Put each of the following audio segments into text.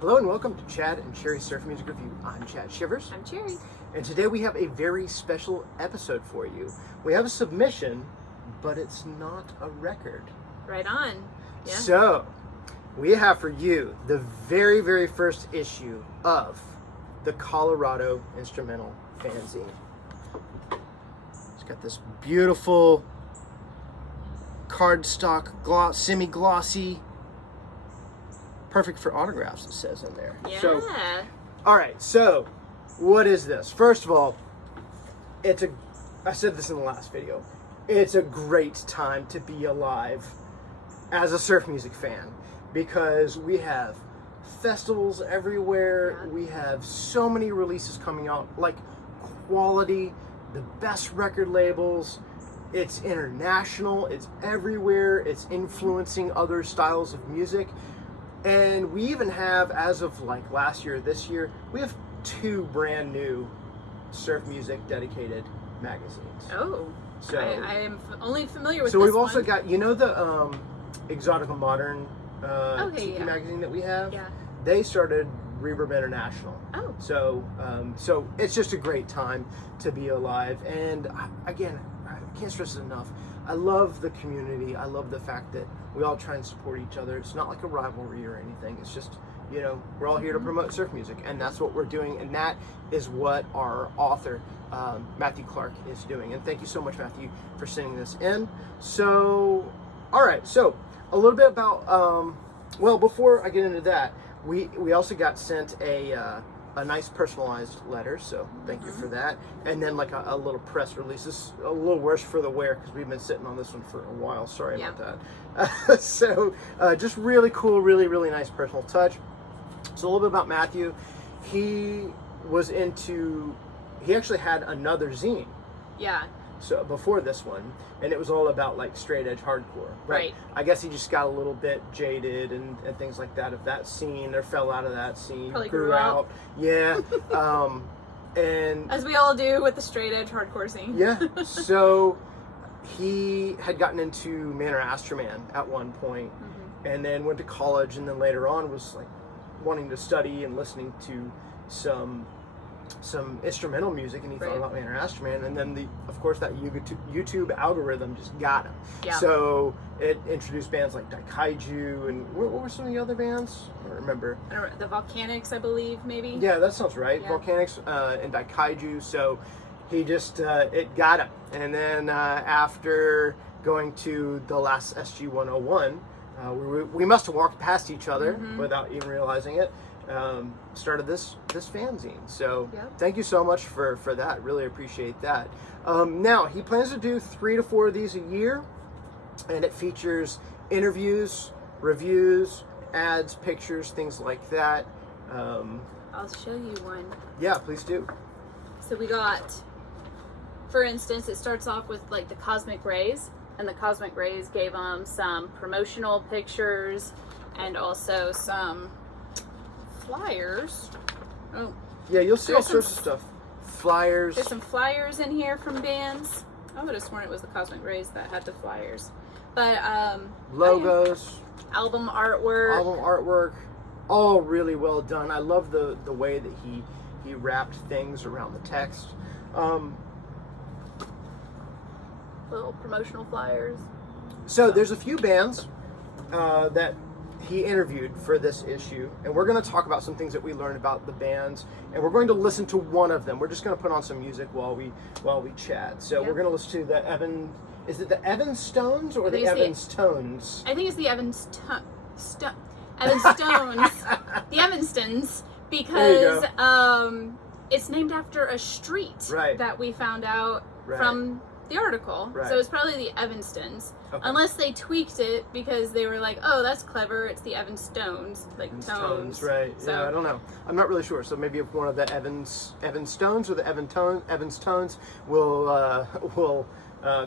Hello and welcome to Chad and Cherry's Surf Music Review. I'm Chad Shivers. I'm Cherry. And today we have a very special episode for you. We have a submission, but it's not a record. Right on. Yeah. So, we have for you the very, very first issue of the Colorodo Instrumental Fanzine. It's got this beautiful cardstock, semi-glossy, perfect for autographs, it says in there. Yeah. So, all right, so what is this? First of all, I said this in the last video, it's a great time to be alive as a surf music fan because we have festivals everywhere. Yeah. We have so many releases coming out, like quality, the best record labels. It's international, it's everywhere, it's influencing other styles of music. And we even have, as of like last year, this year, we have 2 brand new surf music dedicated magazines. Oh, So I am only familiar with so this we've also one. got, you know, the Exotica Modern Okay, Tiki yeah. magazine that we have? Yeah. They started Reverb International. Oh. So it's just a great time to be alive. And again, I can't stress it enough. I love the community. I love the fact that we all try and support each other. It's not like a rivalry or anything. It's just, you know, we're all here to promote surf music, and that's what we're doing. And that is what our author, Matthew Clark, is doing. And thank you so much, Matthew, for sending this in. So, all right. So a little bit about, well, before I get into that, we also got sent a nice personalized letter, so thank you for that. And then like a little press release. This is a little worse for the wear because we've been sitting on this one for a while. Sorry about that. So just really cool, really, really nice personal touch. So a little bit about Matthew. He actually had another zine. Yeah. So before this one, and it was all about like straight edge hardcore. But Right. I guess he just got a little bit jaded and things like that of that scene, or fell out of that scene. Probably grew out. Yeah. And As we all do with the straight edge hardcore scene. yeah. So he had gotten into Manor Astroman at one point, and then went to college, and then later on was like wanting to study and listening to some instrumental music, and he thought Right. about Manor Astroman, and then of course that YouTube algorithm just got him. Yeah. So it introduced bands like Daikaiju, and what were some of the other bands? I don't remember. I don't know, the Volcanics, I believe, maybe. Yeah, that sounds right. Yeah. Volcanics and Daikaiju. So he just it got him, and then after going to the last SG 101, we must have walked past each other without even realizing it. Started this fanzine. So Yep. thank you so much for that. Really appreciate that. Now he plans to do 3 to 4 of these a year, and it features interviews, reviews, ads, pictures, things like that. I'll show you one. Yeah, please do. So we got, for instance, it starts off with like the Cosmic Rays, and the Cosmic Rays gave them some promotional pictures and also some flyers. Oh, Yeah, you'll see all There's some- sorts of stuff. Flyers. there's some flyers in here from bands. I would have sworn it was the Cosmic Rays that had the flyers. But Logos, album artwork. album artwork, all really well done. I love the way that he wrapped things around the text. Little promotional flyers. So there's a few bands that he interviewed for this issue, and we're going to talk about some things that we learned about the bands, and we're going to listen to one of them. We're just going to put on some music while we chat. So Yep. we're going to listen to the is it the Evan Stones or I the think it's Evans Tones? I think it's the Evan Stones, the Evanstons, because it's named after a street Right. that we found out Right. from the article. Right. So it's probably the Evanstons, Okay. unless they tweaked it because they were like, "Oh, that's clever. It's the Evan Stones, like Evans tones." right? So, Yeah, I don't know. I'm not really sure. So maybe if one of the Evan Stones or the Evans Tones will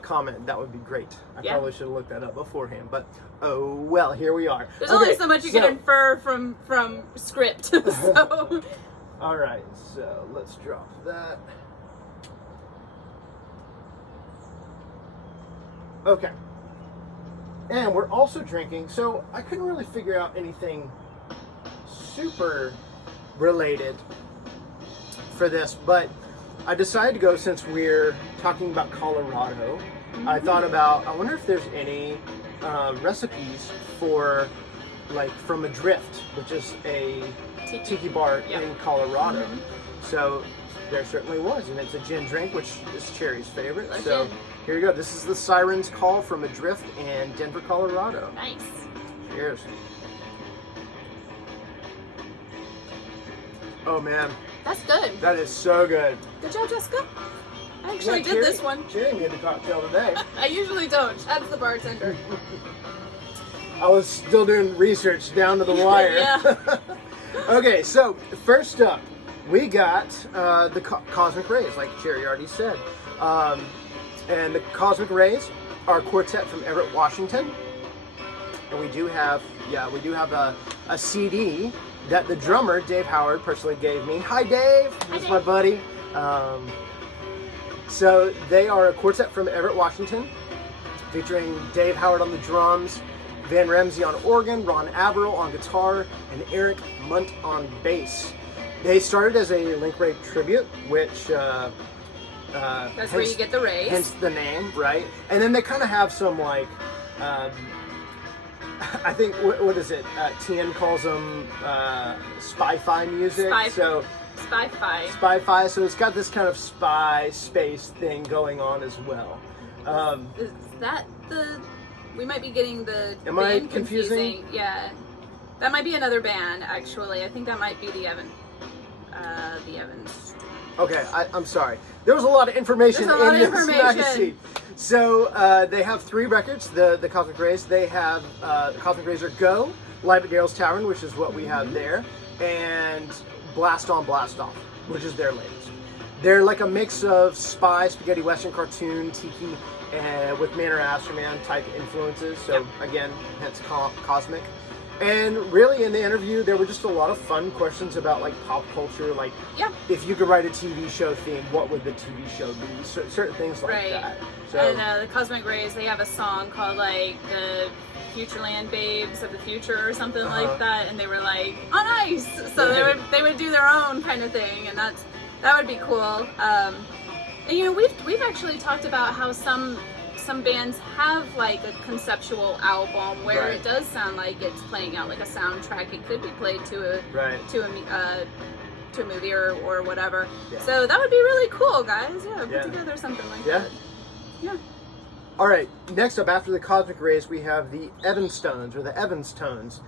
comment, that would be great. I Yeah. probably should have looked that up beforehand, but oh well, here we are. There's Okay, only so much you can infer from script. So all right, so let's drop that. Okay. And we're also drinking, so I couldn't really figure out anything super related for this, but I decided to go, since we're talking about Colorado. I thought about, I wonder if there's any recipes for, like, from Adrift, which is a tiki bar in Colorado. So there certainly was, and it's a gin drink, which is Cherry's favorite. So here you go. This is the Siren's Call from Adrift in Denver, Colorado. Nice. Cheers. Oh man, that's good. That is so good. Good job, Jessica. I actually did this one. Cherry made the cocktail today. I usually don't. That's the bartender. I was still doing research down to the wire. Yeah. Okay, so first up, we got the Cosmic Rays, like Cherry already said. And the Cosmic Rays are a quartet from Everett, Washington. And we do have a CD that the drummer, Dave Howard, personally gave me. Hi, Dave. That's my buddy. So they are a quartet from Everett, Washington, featuring Dave Howard on the drums, Van Ramsey on organ, Ron Averill on guitar, and Eric Munt on bass. They started as a Link Ray tribute, which that's where you get the Rays. Hence the name, right? And then they kind of have some, like, I think, what is it? Tien calls them spy-fi music. Spy-fi. So it's got this kind of spy space thing going on as well. Is that the... We might be getting the Am band I confusing? Yeah. That might be another band, actually. I think that might be the Evans. Okay, I'm sorry. There was a lot of information in this magazine. So they have 3 records, the Cosmic Rays. They have the Cosmic Rays are Go, Live at Daryl's Tavern, which is what we have there, and Blast On, Blast Off, which is their latest. They're like a mix of spy, spaghetti western, cartoon, tiki, and with Manor Astroman type influences. So again, hence Cosmic. And really, in the interview, there were just a lot of fun questions about, like, pop culture, like, if you could write a TV show theme, what would the TV show be? Certain things like that. So, and the Cosmic Rays, they have a song called, like, the Futureland Babes of the Future or something like that, and they were like, on ice! So they would do their own kind of thing, and that would be cool. And, you know, we've actually talked about how some bands have, like, a conceptual album where it does sound like it's playing out like a soundtrack. It could be played to a movie or whatever. So that would be really cool, guys. Put together something like that. Yeah. All right. Next up, after the Cosmic Rays, we have the Evanstones, or the Evans Tones,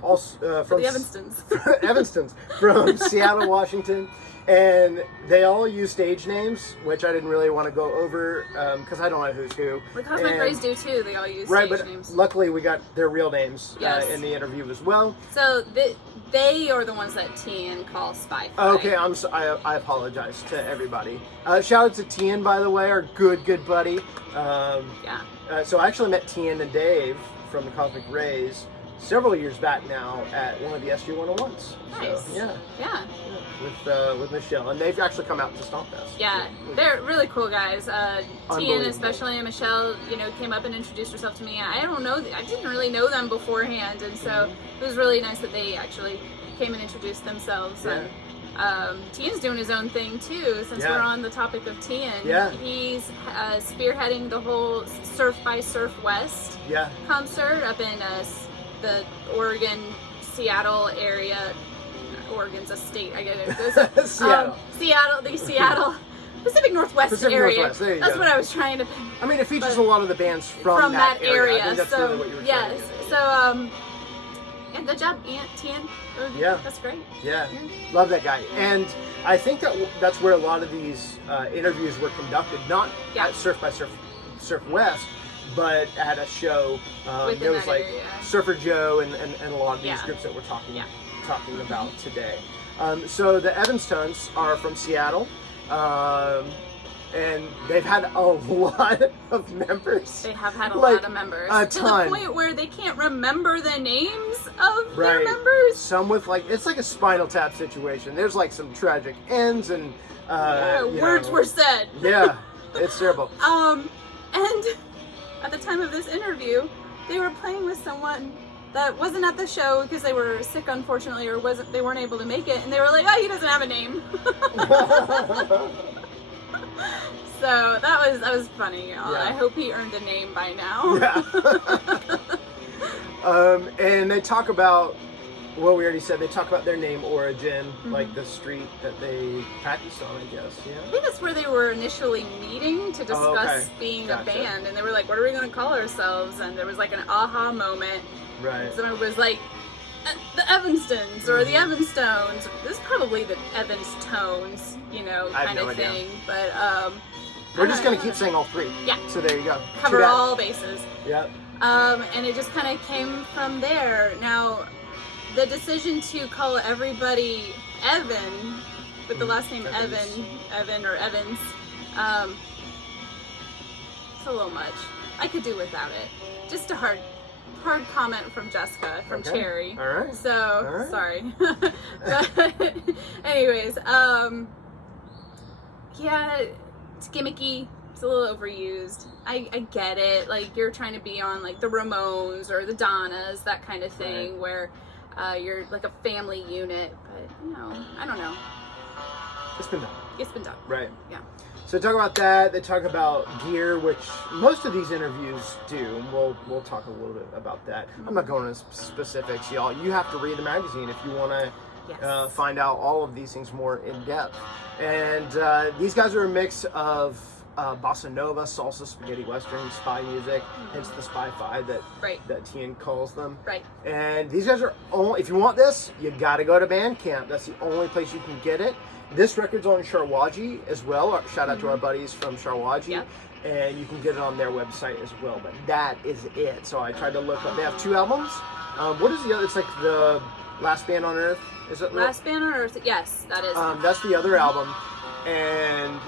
also from the Evanstons. Evanstons from Seattle, Washington. And they all use stage names, which I didn't really want to go over because I don't know who's who. The Cosmic Rays do too. They all use stage names. Luckily we got their real names in the interview as well. So they are the ones that Tien calls spy-fi. Okay, I apologize to everybody. Shout out to Tien, by the way, our good buddy. So I actually met Tien and Dave from the Cosmic Rays several years back now at one of the SG-101s. Nice. So, yeah. With Michelle, and they've actually come out to Stompfest. Yeah, they're really cool guys. Tien especially, and Michelle, you know, came up and introduced herself to me. I didn't really know them beforehand, and so it was really nice that they actually came and introduced themselves. And Tien's doing his own thing too. Since we're on the topic of Tien, he's spearheading the whole Surf by Surfwest concert up in the Oregon, Seattle area. Oregon's a state, I get it. Seattle, the Seattle Pacific Northwest area. Northwest, there you That's go. what I was trying to. I mean, it features a lot of the bands from that area. I think that's really what you were yes. saying. So good job, Tien. Yeah, that's great. Yeah, love that guy. And I think that's where a lot of these interviews were conducted, not at Surf by Surfwest, but at a show. There was like Surfer Joe and a lot of these groups that we're talking about today. So the Evanstones are from Seattle, and they've had a lot of members. They have had a lot of members. A to ton. The point where they can't remember the names of their members. Some with it's like a Spinal Tap situation. There's like some tragic ends and words were said. Yeah, it's terrible. And at the time of this interview, they were playing with someone that wasn't at the show because they were sick, unfortunately, or they weren't able to make it, and they were like, "Oh, he doesn't have a name." So that was funny. Yeah. I hope he earned a name by now. Yeah. And they talk about, well, we already said they talk about their name origin, Mm-hmm. like the street that they practiced on, I guess. I Yeah. think that's where they were initially meeting to discuss okay. being Gotcha. a band, and they were like, "What are we going to call ourselves?" And there was like an aha moment. Right. Someone was like, "The Evanstons" or the Evanstones. This is probably the Evanstones, you know, I have kind no of idea. thing. But We're just gonna keep saying all three. Yeah. So there you go. cover Too bad. all bases. Yeah. And it just kind of came from there. Now, the decision to call everybody Evan with the last name Evans. Evan or Evans, it's a little much. I could do without it. Just a hard comment from Jessica from Okay. Cherry. All right. So All right. sorry. But anyways, yeah, it's gimmicky. It's a little overused. I get it. Like, you're trying to be on like the Ramones or the Donnas, that kind of thing, Right. where you're like a family unit. But you know, I don't know. It's been done. It's been done. Right. Yeah. So talk about that. They talk about gear, which most of these interviews do. We'll talk a little bit about that. I'm not going into specifics, y'all. You have to read the magazine if you want to Yes. find out all of these things more in depth. And these guys are a mix of bossa nova, salsa, spaghetti western, spy music, hence the spy fi Right. that Tien calls them. Right. And these guys are only, if you want this, you got to go to Bandcamp. That's the only place you can get it. This record's on Sharwaji as well. Shout out to our buddies from Sharwaji. Yep. And you can get it on their website as well. But that is it. So I tried to look up. They have 2 albums. What is the other? It's like the Last Band on Earth. Is it? Last Band on Earth. Yes, that is. That's the other album. And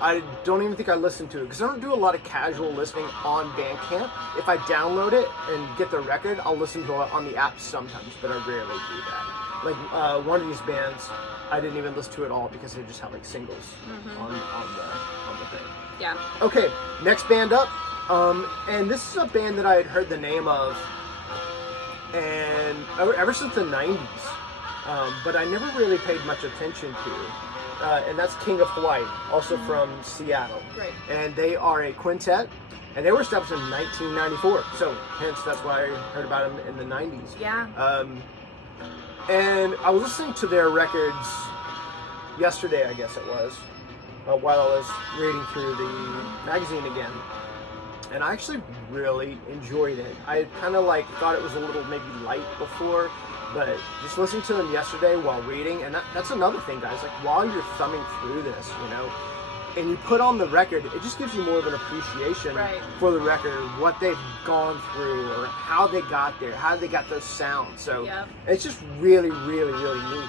I don't even think I listened to it because I don't do a lot of casual listening on Bandcamp. If I download it and get the record, I'll listen to it on the app sometimes, but I rarely do that. Like one of these bands, I didn't even listen to it all because they just have like singles on the thing. Yeah. Okay, next band up, and this is a band that I had heard the name of, and ever since the '90s, but I never really paid much attention to. And that's King of Hawaii, also from Seattle. Right. And they are a quintet, and they were established in 1994. So, hence, that's why I heard about them in the 90s. Yeah. And I was listening to their records yesterday, I guess it was, while I was reading through the magazine again. And I actually really enjoyed it. I kind of like thought it was a little maybe light before, but just listening to them yesterday while reading, and that's another thing, guys, like while you're thumbing through this, you know, and you put on the record, it just gives you more of an appreciation for the record, what they've gone through, or how they got there, how they got those sounds. So it's just really, really, really neat.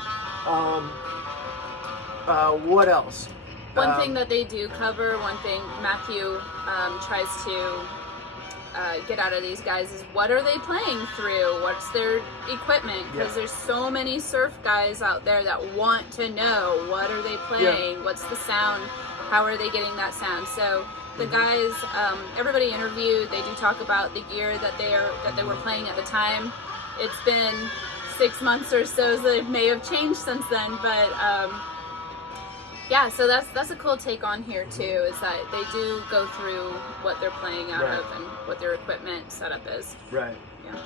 What else? One thing that they do cover, one thing Matthew tries to get out of these guys is what are they playing through? What's their equipment? Because there's so many surf guys out there that want to know what are they playing? What's the sound? How are they getting that sound? So the guys, everybody interviewed, they do talk about the gear that they were playing at the time. It's been 6 months or so it may have changed since then, but yeah, so that's a cool take on here too, is that they do go through what they're playing out of and what their equipment setup is. Right. Yeah.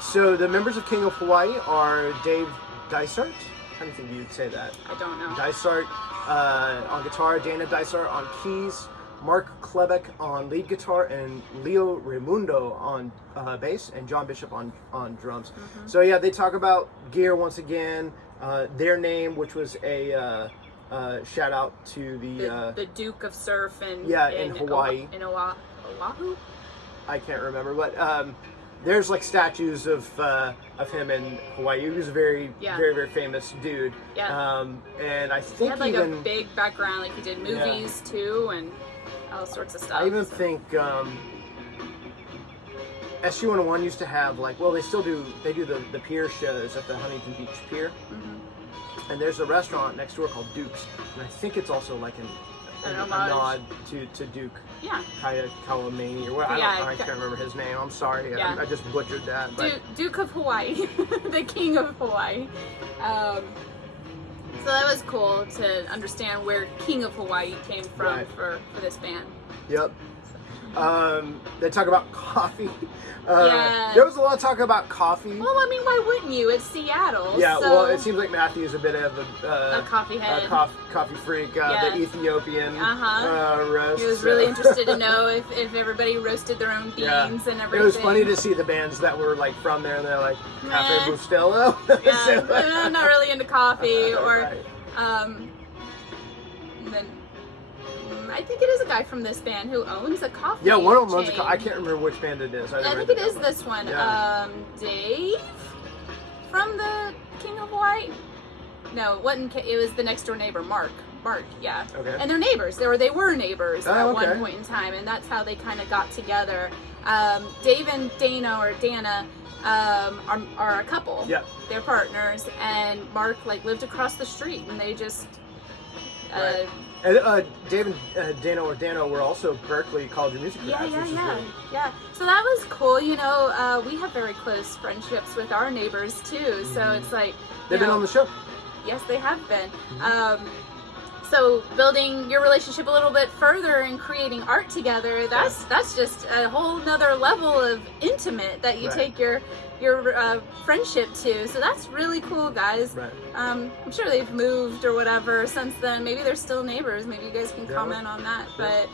So the members of King of Hawaii are Dave Dysart. How do you think you'd say that? I don't know. Dysart on guitar, Dana Dysart on keys, Mark Klebeck on lead guitar, and Leo Raimundo on bass, and John Bishop on drums. So yeah, they talk about gear once again, their name, which was a shout out to the Duke of Surf in Hawaii. In Oahu? I can't remember, but there's like statues of him in Hawaii. He was a very, very, very famous dude. Yeah. And I He think had like even a big background, like he did movies too, and all sorts of stuff. I even think SU-101 used to have like, well, they still do. They do the pier shows at the Huntington Beach Pier. And there's a restaurant next door called Duke's, and I think it's also like a nod to Duke. Yeah. Kalamani, or what? I can't remember his name. I'm sorry. Yeah. I just butchered that. But. Duke of Hawaii, the King of Hawaii. So that was cool to understand where King of Hawaii came from for this band. Yep. They talk about coffee. Yeah. There was a lot of talk about coffee. Well, I mean, why wouldn't you? It's Seattle. Yeah, so... well, it seems like Matthew's a bit of a coffee head. A coffee freak. The Ethiopian roast. He was really interested to know if everybody roasted their own beans and everything. It was funny to see the bands that were like from there, and they're like, Cafe Bustelo? Yeah, I'm not really into coffee. Or, then... I think it is a guy from this band who owns a coffee. Yeah, one of them owns a coffee. I can't remember which band it is. I think it is this one. Yeah. Dave from the King of Hawaii. No, it wasn't. It was the next door neighbor, Mark. Yeah. Okay. And they're neighbors. They were neighbors at one point in time, and that's how they kind of got together. Dave and Dana are a couple. Yeah. They're partners, and Mark lived across the street, and they just. And Dave and Dano were also Berkeley College of Music grads. Yeah. So that was cool. You know, we have very close friendships with our neighbors too. So it's like they've been on the show. Yes, they have been. So building your relationship a little bit further and creating art together, that's just a whole nother level of intimate that you take your friendship to. So that's really cool, guys. Right. I'm sure they've moved or whatever since then. Maybe they're still neighbors. Maybe you guys can comment on that. But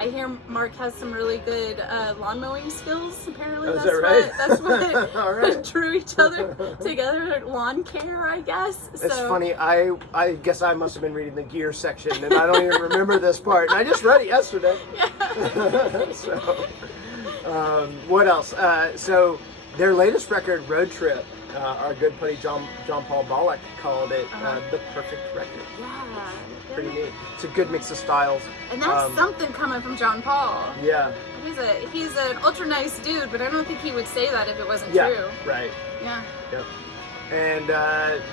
I hear Mark has some really good lawn mowing skills. Apparently, that's what drew each other together. Lawn care, I guess. It's funny. I guess I must have been reading the gear section, and I don't even remember this part. And I just read it yesterday. Yeah. So, what else? So their latest record, Road Trip. Our good buddy John Paul Bollock called it the perfect record. Yeah. Pretty neat. It's a good mix of styles. And that's something coming from John Paul. Yeah. He's an ultra nice dude, but I don't think he would say that if it wasn't true. Right. Yeah. Yep. And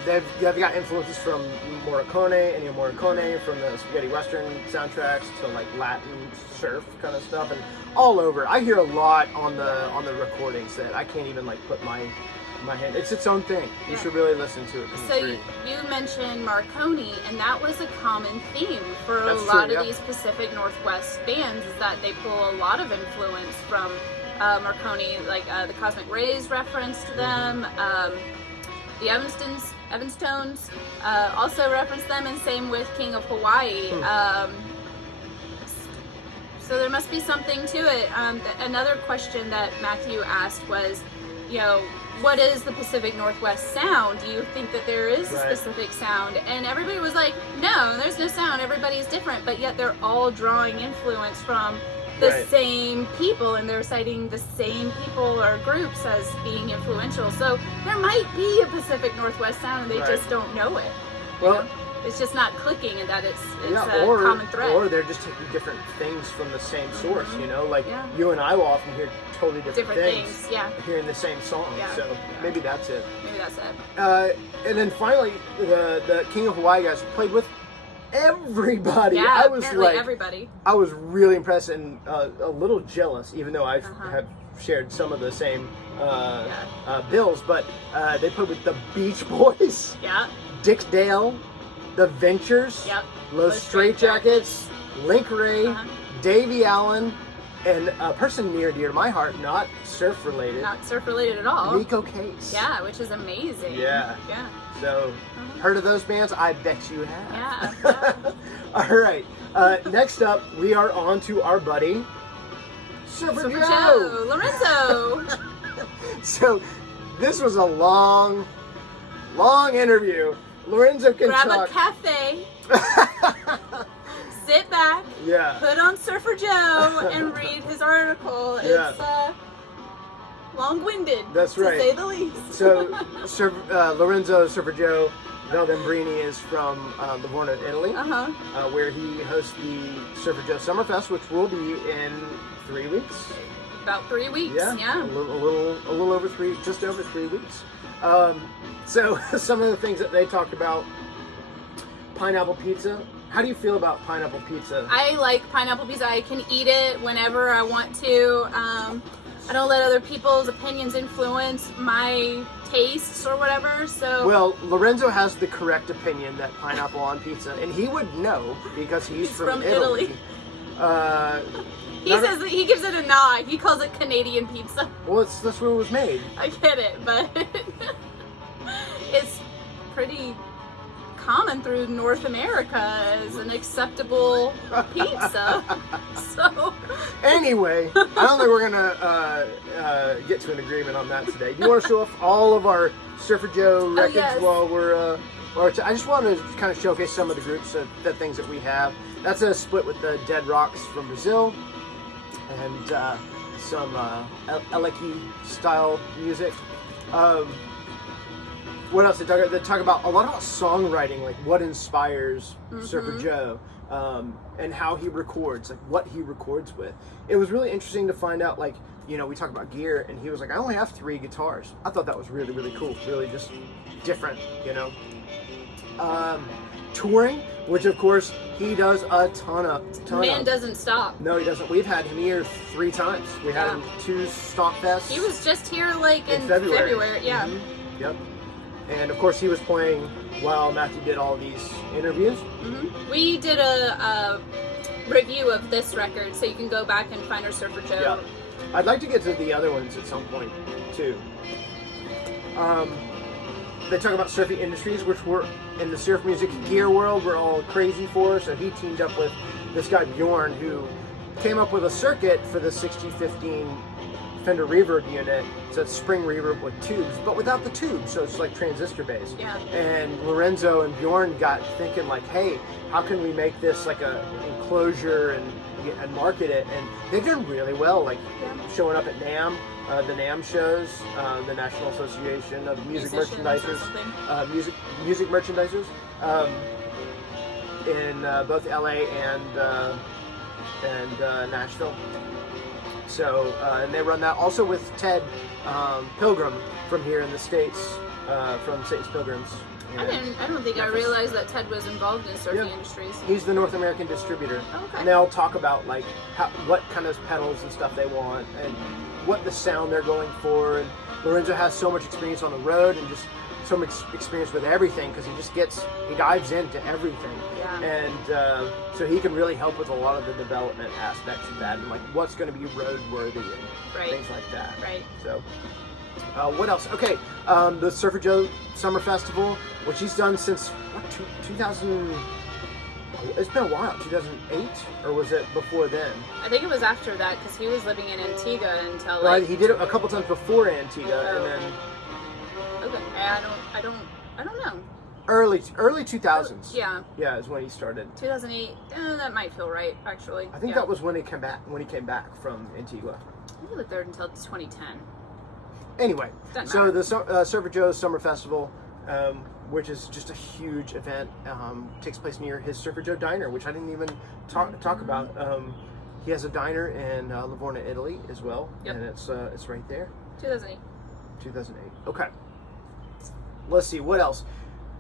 they've got influences from Ennio Morricone, from the spaghetti western soundtracks to Latin surf kind of stuff, and all over. I hear a lot on the recordings that I can't even put my hand. It's its own thing. You should really listen to it. So you mentioned Morricone, and that was a common theme for a lot of these Pacific Northwest bands, is that they pull a lot of influence from Morricone, the Cosmic Rays reference to them. The Evanstones also reference them, and same with King of Hawaii. So there must be something to it. Another question that Matthew asked was, what is the Pacific Northwest sound? Do you think that there is a specific sound? And everybody was like, no, there's no sound. Everybody's different, but yet they're all drawing influence from the same people, and they're citing the same people or groups as being influential. So there might be a Pacific Northwest sound, and they just don't know it. Well, it's just not clicking, and that it's a common thread. Or they're just taking different things from the same source. You and I will often hear totally different things. Hearing the same song. So maybe that's it. And then finally, the King of Hawaii guys played with everybody. Yeah, everybody. I was really impressed and a little jealous, even though I have shared some of the same bills. But they played with the Beach Boys, Dick Dale, the Ventures, Los Straitjackets, Link Ray, Davey Allen, and a person near and dear to my heart, not surf related at all, Nico Case. Yeah, which is amazing. Yeah. So, heard of those bands? I bet you have. Yeah. All right. Next up, we are on to our buddy, Surfer Joe. Lorenzo. So, this was a long interview. Lorenzo can grab talk. A cafe. Sit back. Put on Surfer Joe and read his article. It's long-winded. That's right. To say the least. So, Lorenzo Surfer Joe Valdembrini is from Livorno, Italy, where he hosts the Surfer Joe Summerfest, which will be in 3 weeks. About 3 weeks. Yeah. A little over just over 3 weeks. So some of the things that they talked about: pineapple pizza, How do you feel about pineapple pizza? I like pineapple pizza. I can eat it whenever I want to. I don't let other people's opinions influence my tastes or whatever. So Well, Lorenzo has the correct opinion that pineapple on pizza, and he would know because he's from Italy. He says that he gives it a nod. He calls it Canadian pizza. Well, that's where it was made. I get it, but it's pretty common through North America as an acceptable pizza. So Anyway, I don't think we're gonna get to an agreement on that today. Do you want to show off all of our Surfer Joe records yes. while we're? I just wanted to kind of showcase some of the groups, the things that we have. That's a split with the Dead Rocks from Brazil, and some Eleki style music. What else? They talk about a lot about songwriting, like what inspires Surfer Joe, and how he records, like what he records with. It was really interesting to find out, like, you know, we talk about gear, and he was like, I only have 3 guitars. I thought that was really, really cool. Really just different, you know. Touring, which of course he does a ton of. man doesn't stop. No, he doesn't. We've had him here 3 times. We had him 2 stock fests. He was just here like in February. Yeah. Mm-hmm. Yep. And of course he was playing while Matthew did all these interviews. We did a review of this record, so you can go back and find our Surfer Joe. Yeah. I'd like to get to the other ones at some point too. They talk about surfing industries, which we're in the surf music gear world, we're all crazy for. So he teamed up with this guy Bjorn, who came up with a circuit for the 6015 Fender reverb unit. So it's spring reverb with tubes, but without the tubes, so it's like transistor based. Yeah. And Lorenzo and Bjorn got thinking like, hey, how can we make this like an enclosure and market it? And they've done really well, like showing up at NAMM. The NAMM shows, the National Association of Music Merchandisers, music merchandisers, in both LA and Nashville. So, and they run that also with Ted Pilgrim from here in the States, from Satan's Pilgrims. I don't think I realized that Ted was involved in surfing industries. He's the North American distributor. Okay. And they'll talk about like what kind of pedals and stuff they want and what the sound they're going for. And Lorenzo has so much experience on the road and just so much experience with everything because he dives into everything. Yeah. And so he can really help with a lot of the development aspects of that and like what's going to be road worthy and things like that. Right. So. What else? Okay, the Surfer Joe Summer Festival, which he's done since 2000. It's been a while. 2008, or was it before then? I think it was after that because he was living in Antigua until Right, he did it a couple times before Antigua, and then. Okay, I don't know. Early 2000s. Yeah. Yeah, is when he started. 2008. That might feel right, actually. I think that was when he came back from Antigua. He lived there until 2010. Anyway, so the Surfer Joe's Summer Festival, which is just a huge event, takes place near his Surfer Joe Diner, which I didn't even talk about. He has a diner in Livorno, Italy, as well, and it's right there. 2008. 2008. Okay. Let's see what else.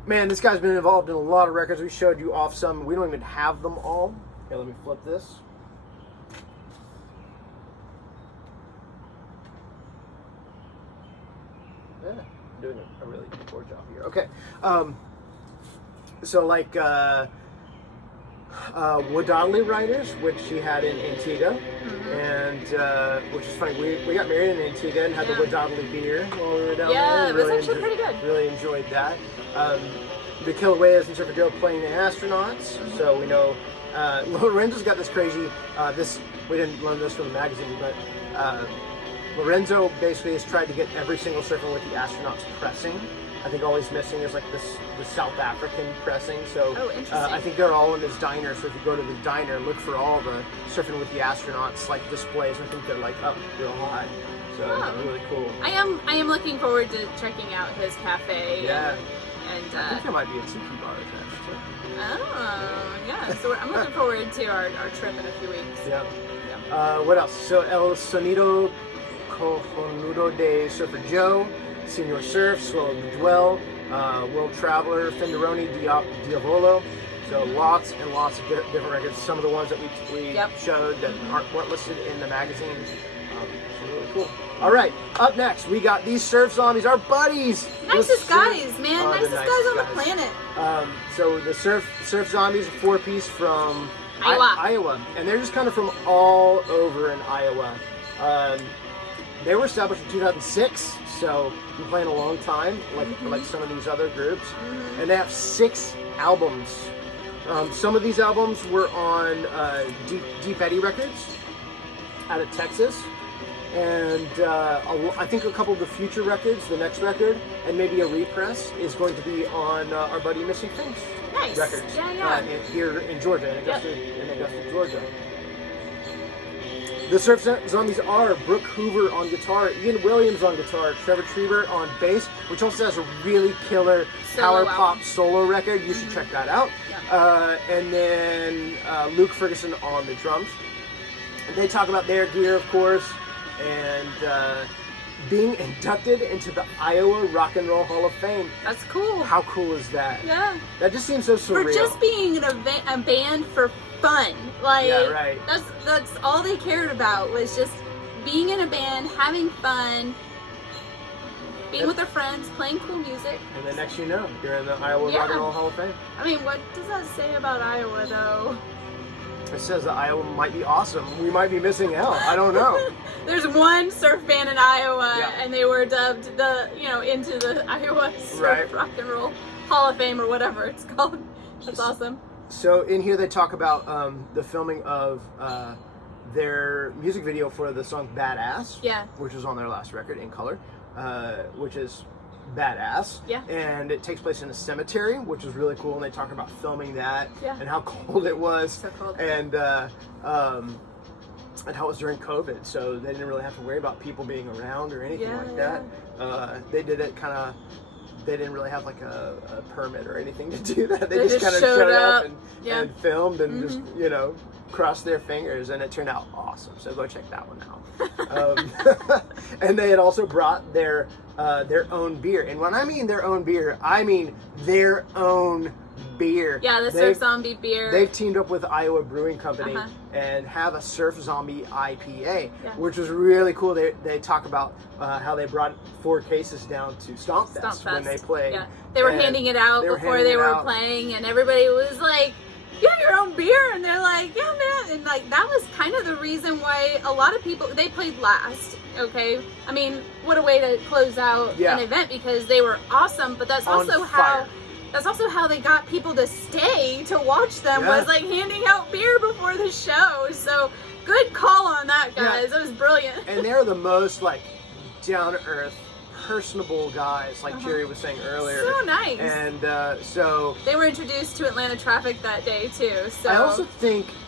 Man, this guy's been involved in a lot of records. We showed you off some. We don't even have them all. Here, let me flip this. Yeah, I'm doing a really poor job here. Okay, so like Wadadley Riders, which she had in Antigua, and which is funny. We got married in Antigua and had the Wadadley beer while we were down there. Yeah, it was actually pretty good. Really enjoyed that. The Kilaueas and Surfer Joe playing the astronauts, so we know Lorenzo's got this crazy. We didn't learn this from the magazine, but. Lorenzo basically has tried to get every single surfer with the astronauts pressing. I think all he's missing is like the South African pressing. So I think they're all in his diner. So if you go to the diner, look for all the surfing with the astronauts like displays. I think they're like up real high. So really cool. I am looking forward to checking out his cafe. Yeah. And I think there might be a tiki bar attached too. Oh yeah. So I'm looking forward to our trip in a few weeks. Yeah. What else? So El Sonido Colorodo de Surfer Joe, Senior Surf, Swell of the Dwell, World Traveler, Fenderoni Diavolo, So lots and lots of different records. Some of the ones that we showed that weren't listed in the magazine. So really cool. All right, up next we got these surf zombies, our buddies. Nicest guys, man. Nicest guys on the planet. So the surf zombies, a 4-piece from Iowa. And they're just kind of from all over in Iowa. They were established in 2006, so been playing a long time, like some of these other groups. And they have 6 albums. Some of these albums were on Deep Eddy Records out of Texas. And I think a couple of the future records, the next record, and maybe a repress is going to be on our buddy Missy Fink's records. Here in Georgia, in Augusta, Georgia. The Surf Zombies are Brooke Hoover on guitar, Ian Williams on guitar, Trevor Trieber on bass, which also has a really killer power pop solo record. You should check that out. And then Luke Ferguson on the drums. They talk about their gear, of course, and being inducted into the Iowa Rock and Roll Hall of Fame. That's cool. How cool is that? Yeah. That just seems so surreal. For just being a band for fun. Like, yeah, right. That's all they cared about, was just being in a band, having fun, being with their friends, playing cool music. And then next you know, you're in the Iowa Rock and Roll Hall of Fame. I mean, what does that say about Iowa, though? It says that Iowa might be awesome. We might be missing out. I don't know. There's one surf band in Iowa, and they were dubbed into the Iowa Surf Rock and Roll Hall of Fame, or whatever it's called. That's awesome. So in here they talk about the filming of their music video for the song Badass, which was on their last record, In Color, which is badass. Yeah. And it takes place in a cemetery, which is really cool. And they talk about filming that and how cold it was. So cold. And how it was during COVID. So they didn't really have to worry about people being around or anything like that. They did it kind of, they didn't really have like a permit or anything to do that. They just kind of showed up and filmed and just, crossed their fingers, and it turned out awesome. So go check that one out. And they had also brought their own beer. And when I mean their own beer, I mean their own beer. Yeah, the Surf Zombie beer. They've teamed up with Iowa Brewing Company and have a Surf Zombie IPA, which was really cool. They talk about how they brought 4 cases down to Stomp Fest when they played. Yeah. They were handing it out before they were playing, and everybody was like, "You have your own beer?" And they're like, "Yeah, man." And like, that was kind of the reason why a lot of people, they played last. Okay, I mean, what a way to close out an event, because they were awesome. But that's also how they got people to stay to watch them, was like handing out beer before the show. So good call on that, guys. That was brilliant. And they're the most like down to earth, personable guys, like Jerry was saying earlier. So nice. And so they were introduced to Atlanta Traffic that day too. So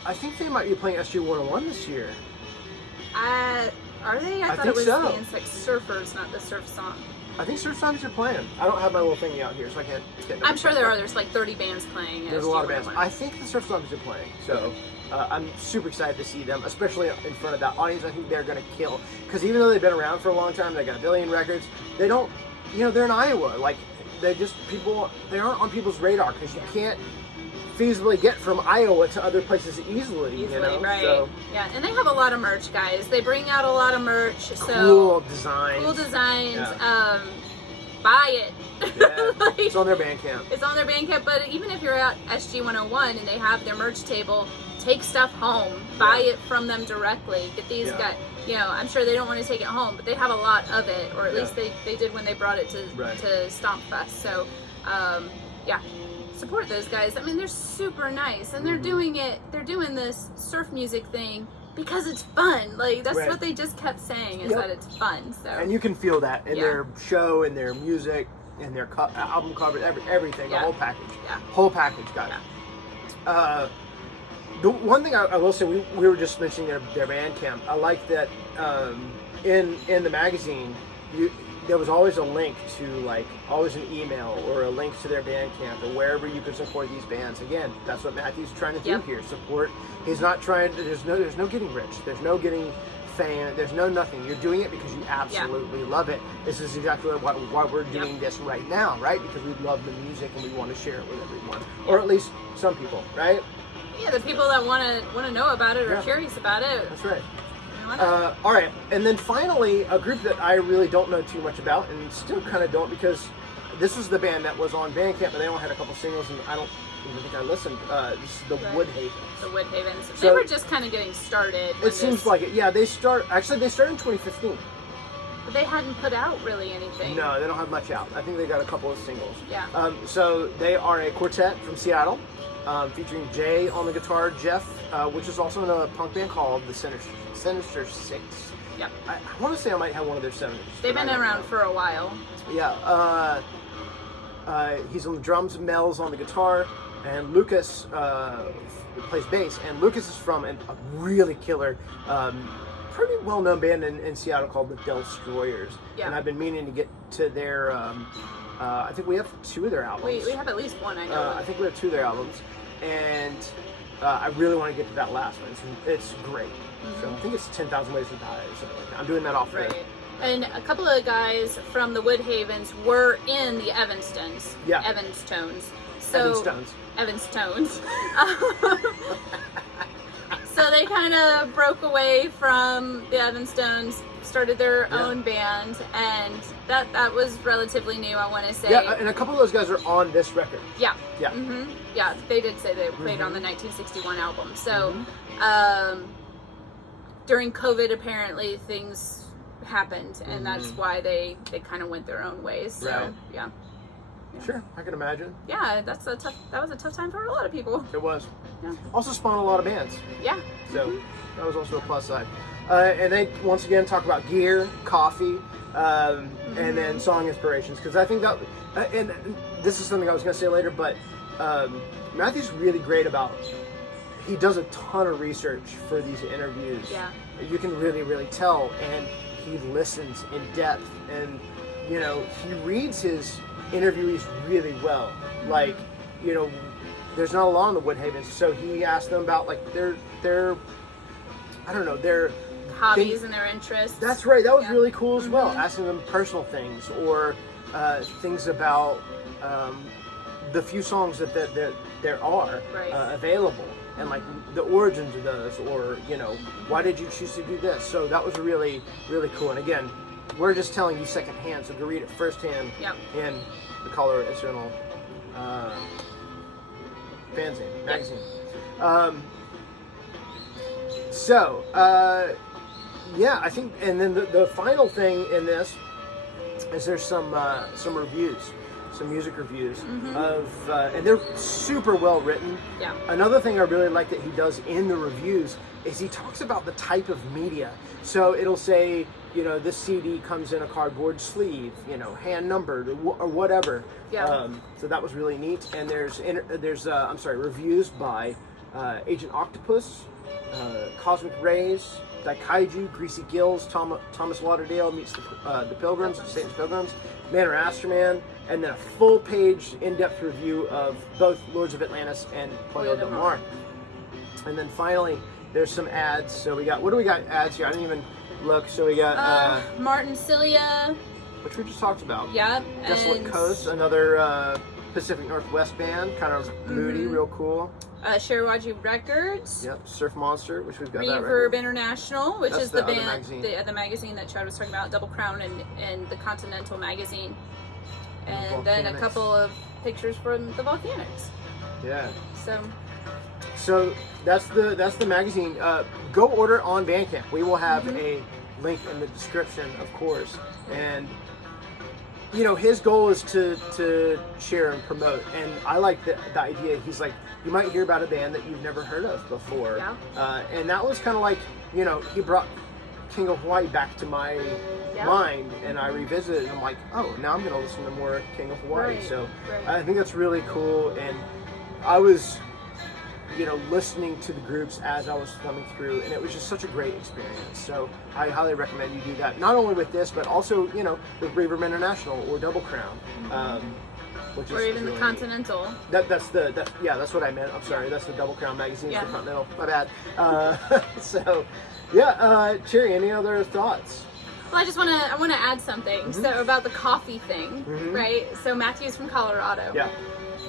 I think they might be playing SG 101 this year. Are they? I thought it was the Insect Surfers, not the Surf Song. I think Surf Songs are playing. I don't have my little thingy out here, so I can't get I'm sure there are. There's like 30 bands playing. There's a lot of bands. I think the Surf Songs are playing. So I'm super excited to see them, especially in front of that audience. I think they're going to kill. Because even though they've been around for a long time, they got a billion records, they don't, they're in Iowa. Like, they aren't on people's radar, because you can't feasibly get from Iowa to other places easily, right? So, yeah, and they have a lot of merch, guys. They bring out a lot of merch. So cool designs. Yeah. Buy it. Yeah. It's on their Bandcamp. It's on their Bandcamp. But even if you're at SG 101 and they have their merch table, take stuff home. Buy it from them directly. Get these guys. I'm sure they don't want to take it home, but they have a lot of it, or at least they did when they brought it to Stomp Fest. So, support those guys. I mean, they're super nice, and they're doing this surf music thing because it's fun. Like, that's what they just kept saying, is that it's fun. So, and you can feel that in their show, in their music, in their album covers, everything, the whole package. Whole package, guys. The one thing I will say, we were just mentioning their Bandcamp. I like that in the magazine, there was always a link to, always an email or a link to their Bandcamp or wherever you could support these bands. Again, that's what Matthew's trying to do here. Support. He's not trying to, there's no getting rich. There's no getting fame. There's no nothing. You're doing it because you absolutely love it. This is exactly why we're doing this right now, right? Because we love the music and we want to share it with everyone, or at least some people, right? Yeah, the people that want to know about it or are curious about it. That's right. All right, and then finally, a group that I really don't know too much about, and still kind of don't, because this was the band that was on Bandcamp, but they only had a couple singles, and I don't even think I listened. This is the Woodhavens. The Woodhavens. So, they were just kind of getting started. It seems like it. Yeah, they started in 2015. But they hadn't put out really anything. No, they don't have much out. I think they got a couple of singles. Yeah. So they are a quartet from Seattle, featuring Jay on the guitar, Jeff, which is also in a punk band called the Sinister Six. Yeah. I want to say I might have one of their 70s. They've been around for a while. Yeah. He's on the drums, Mel's on the guitar, and Lucas plays bass. And Lucas is from a really killer, pretty well-known band in Seattle called the Destroyers. Yeah. And I've been meaning to get to their, I think we have 2 of their albums. We have at least one, I know. I think we have 2 of their albums. And I really want to get to that last one. It's great. Mm-hmm. So I think it's 10,000 Ways to Die or something like that. I'm doing that off right. there. And a couple of guys from the Woodhavens were in the Evanstones. Yeah. Evanstones. So, Evanstones. So they kind of broke away from the Evanstones, started their own band, and that was relatively new, I want to say. Yeah, and a couple of those guys are on this record. Yeah. Yeah. Mm-hmm. Yeah, they did say they played on the 1961 album. So during COVID, apparently, things happened, and that's why they kind of went their own ways. So, yeah. Sure, I can imagine. Yeah, that was a tough time for a lot of people. It was. Yeah. Also spawned a lot of bands. Yeah. So that was also a plus side. And they once again talk about gear, coffee, and then song inspirations, because I think that, and this is something I was going to say later, but Matthew's really great about. He does a ton of research for these interviews. Yeah. You can really tell, and he listens in depth, and he reads his interviewees really well. Like, there's not a lot on the Woodhavens, so he asked them about like their I don't know, their hobbies and their interests. That's right. That was really cool as well. Asking them personal things or things about the few songs that there are available, and like the origins of those, or why did you choose to do this? So that was really cool. And again, we're just telling you secondhand, so go read it firsthand in the Colorodo Instrumental Fanzine magazine. I think, and then the final thing in this is there's some reviews, some music reviews of, and they're super well written. Yeah. Another thing I really like that he does in the reviews is he talks about the type of media. So it'll say, this CD comes in a cardboard sleeve, hand numbered or whatever. Yeah. So that was really neat. And there's reviews by Agent Octopus, Cosmic Rays, Daikaiju, Greasy Gills, Thomas Lauderdale Meets the Pilgrims, Satan's Pilgrims, Manor Astroman, and then a full-page, in-depth review of both Lords of Atlantis and Pollo Del Mar. And then finally, there's some ads. So what do we got ads here? I didn't even look. So we got Martin Cilia, which we just talked about. Yeah. Desolate Coast, another Pacific Northwest band, kind of moody, real cool. Shirawaji Records. Yep, Surf Monster, which we've got that Reverb International, which is the band, magazine. the magazine that Chad was talking about, Double Crown and the Continental magazine. And then a couple of pictures from the Volcanics. Yeah. So that's the magazine. Go order on Bandcamp. We will have a link in the description, of course. And his goal is to share and promote. And I like the idea. He's like, you might hear about a band that you've never heard of before. Yeah. And that was kind of like, he brought King of Hawaii back to my mind, and I revisited it, and I'm like, oh, now I'm going to listen to more King of Hawaii. I think that's really cool. And I was listening to the groups as I was coming through, and it was just such a great experience. So I highly recommend you do that, not only with this, but also with Reverb International or Double Crown, which or is even really the Continental. Neat. That's what I meant. I'm sorry. That's the Double Crown magazine. The Continental. My bad. Yeah, Cherry, any other thoughts? Well, I want to add something. So about the coffee thing, right? So Matthew's from Colorado. Yeah.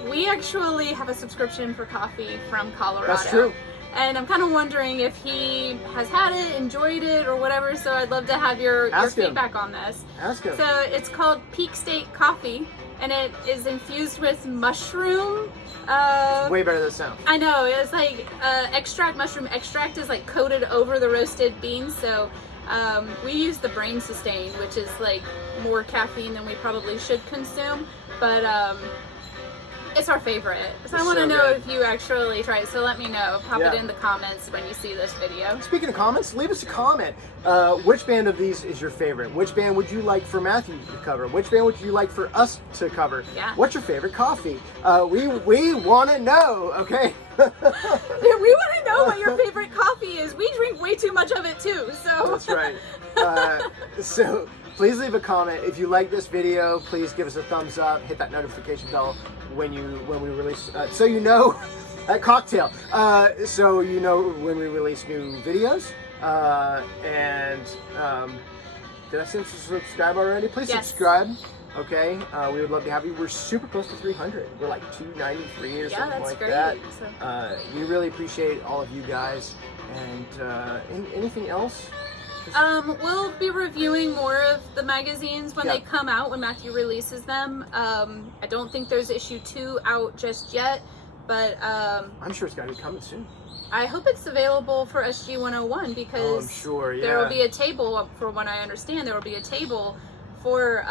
We actually have a subscription for coffee from Colorado. That's true. And I'm kind of wondering if he has had it, enjoyed it, or whatever. So I'd love to have your feedback on this. Ask him. So it's called Peak State Coffee, and it is infused with mushroom. It's way better than it sounds. I know. It's like extract. Mushroom extract is like coated over the roasted beans. So we use the Brain Sustain, which is like more caffeine than we probably should consume. But it's our favorite. So I want to know if you actually try it. So let me know. Pop it in the comments when you see this video. Speaking of comments, leave us a comment. Which band of these is your favorite? Which band would you like for Matthew to cover? Which band would you like for us to cover? Yeah. What's your favorite coffee? We want to know, okay? We want to know what your favorite coffee is. We drink way too much of it too. So That's right. So please leave a comment. If you like this video, please give us a thumbs up. Hit that notification bell when we release, so you know that cocktail. So you know when we release new videos. And did I say subscribe already? Please subscribe. Okay. We would love to have you. We're super close to 300. We're like 293 or something like that. So. We really appreciate all of you guys. And anything else? We'll be reviewing more of the magazines when they come out, when Matthew releases them. I don't think there's issue 2 out just yet, but I'm sure it's got to be coming soon. I hope it's available for SG 101 because I'm sure, there will be a table, from what I understand, there will be a table for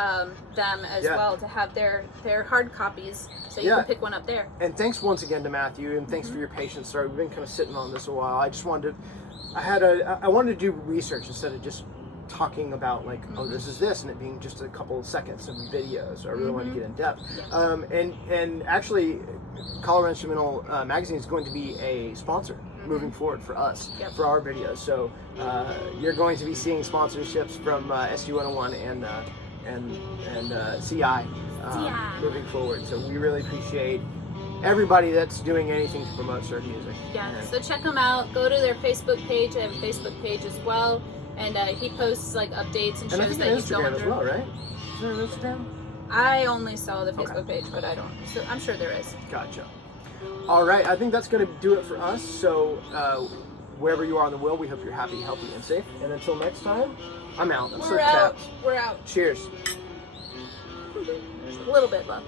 them as well to have their hard copies, so you can pick one up there. And thanks once again to Matthew, and thanks for your patience. Sorry, we've been kind of sitting on this a while. I just wanted to, I wanted to do research instead of just talking about like, oh, this is this, and it being just a couple of seconds of videos. So I really wanted to get in depth. And actually, Colorodo Instrumental Magazine is going to be a sponsor moving forward for us, for our videos. So you're going to be seeing sponsorships from SG101 and CI moving forward. So we really appreciate everybody that's doing anything to promote surf music. Yeah, so check them out. Go to their Facebook page. They have a Facebook page as well. And he posts like updates and shows that he's going through. Instagram as well, right? Is there an Instagram? I only saw the Facebook page, but I don't. So I'm sure there is. Gotcha. All right, I think that's going to do it for us. So wherever you are on the wheel, we hope you're happy, healthy, and safe. And until next time, I'm out. We're out. We're out. Cheers. A little bit left.